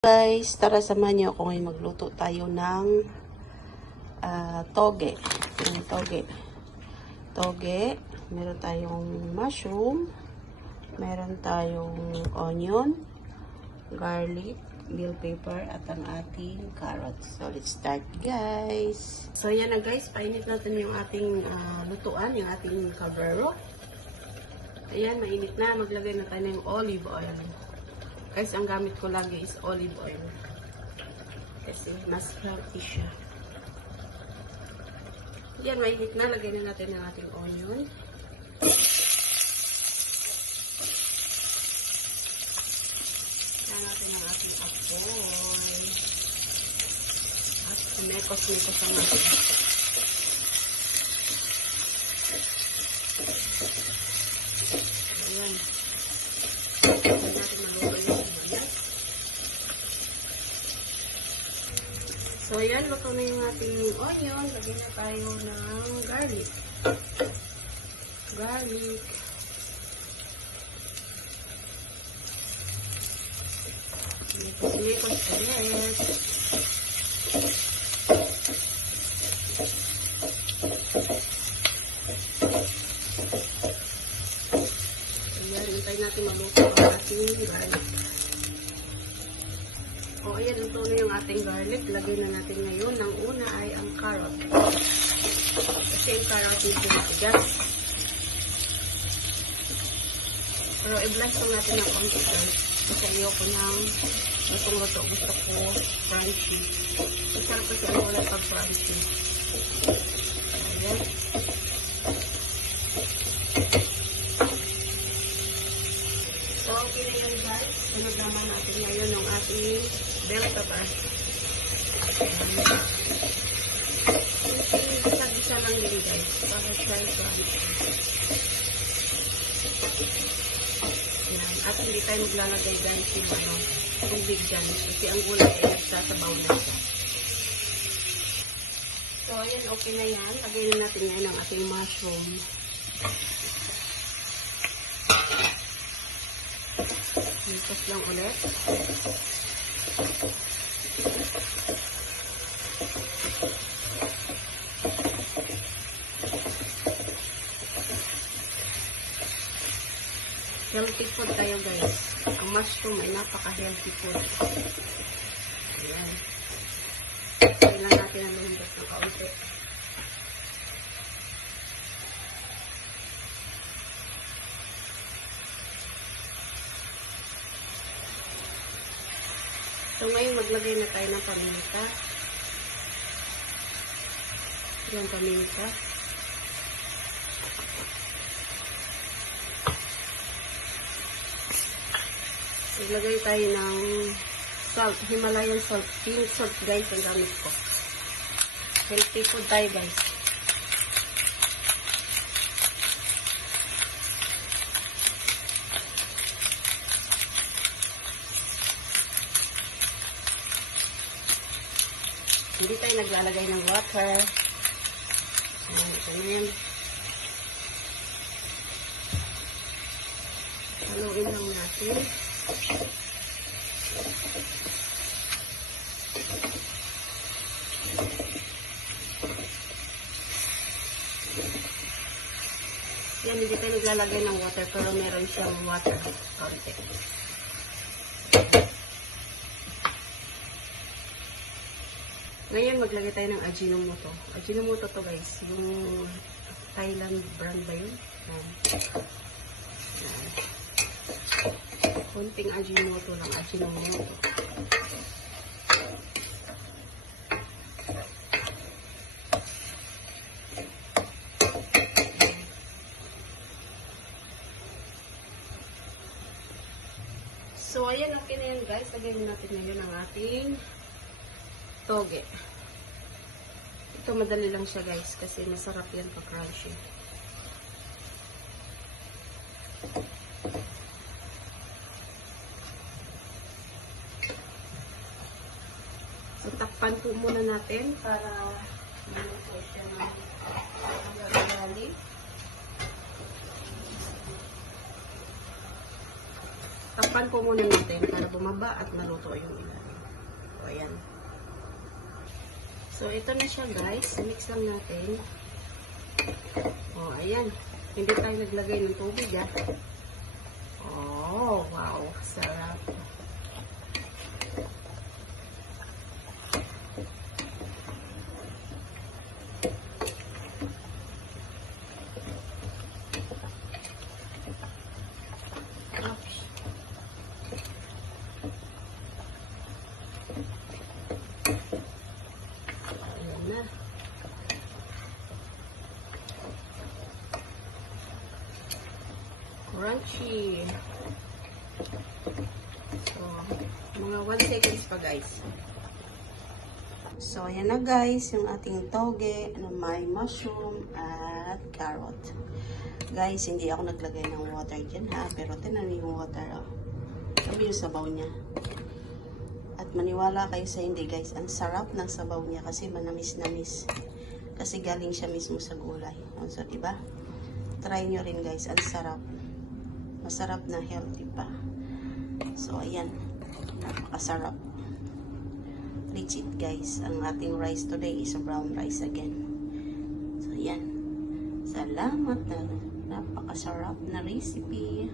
Guys, tara samahan niyo ako ngayon magluto tayo ng toge. Yung toge. Meron tayong mushroom, meron tayong onion, garlic, bell pepper, at ang ating carrots. So, let's start, guys. So, yan na, guys. Painit natin yung ating lutuan, yung ating carbero. Ayan, mainit na. Maglagay na tayo ng olive oil. Guys, ang gamit ko lagi is olive oil. Kasi mas healthy siya. Yan, mainit na. Lagay na natin ang ating onion. Lagyan natin ang ating apoy. At kumekos-mekos ang ating. Ayan. So, ayan, luto na yung ating onion. Lagyan na tayo ng garlic. Mekos-mekos ulit. Ayan, hintay natin maluto ang ating garlic. O, ayan, luto na yung ating garlic. Lagay na natin ngayon. Ang una ay ang carrot. Kasi yung carrot medyo matigas. Pero i-blanch lang natin ng konti, guys. Kasi ayoko ng lutong-luto. Gusto ko crunchy. Masarap kasi ang ulat pag crunchy. Ayan. So, okay na yan, guys. Sunod naman natin ngayon ng ating bell pepper. Isa-isa lang din, guys. Para siya i-crunchy. At hindi tayo maglalagay, guys, yung tubig dyan. Kasi ang gulay ay nagsasabaw na siya. So, ayan, okay na yan. Lagay na natin yan ang ating mushroom. Mixos lang ulit. Healthy food tayo, guys. Ang mushroom ay napaka-healthy food. Ayan. Kailangan natin ang lumabas ng kaunti. So, ngayon maglagay na tayo ng paminta. Ayan, paminta. Maglagay tayo ng salt, Himalayan salt, pink salt, guys, ang gamit ko. Healthy food tayo, guys. Hindi tayo naglalagay ng water. Ayan, ito na yan. Haluin lang natin. Yan, hindi tayo naglalagay ng water, pero meron siyang water. Konti. Ngayon, maglagay tayo ng Ajinomoto. Ajinomoto to, guys. Yung Thailand brand ba yun? Konting Ajinomoto lang. Ajinomoto. So, ayan, okay na yan, guys. Lagyan natin ngayon ang ating toge. Ito, madali lang siya, guys, kasi masarap yan pa crunchy. So, takpan po muna natin para maluto siya ng gali. Takpan po muna natin para bumaba at maluto yung ilalim. So, ito na siya guys. Mix lang natin. Oh, ayan. Hindi tayo naglagay ng tubig, ah. Oh, wow. Sarap. Ayan na. Crunchy. So, mga 1 seconds pa guys. So, ayan na guys, yung ating toge na may mushroom at carrot. Guys, hindi ako naglagay ng water dyan ha, pero tinan yung water, oh. Sabi yung sabaw niya. At maniwala kayo sa hindi guys, ang sarap ng sabaw niya kasi manamis-namis. Kasi galing siya mismo sa gulay. So, diba? Try nyo rin guys, ang sarap. Masarap na, healthy pa. So, ayan. Napakasarap. Let's eat guys. Ang ating rice today is a brown rice again. So, ayan. Salamat na napakasarap na recipe.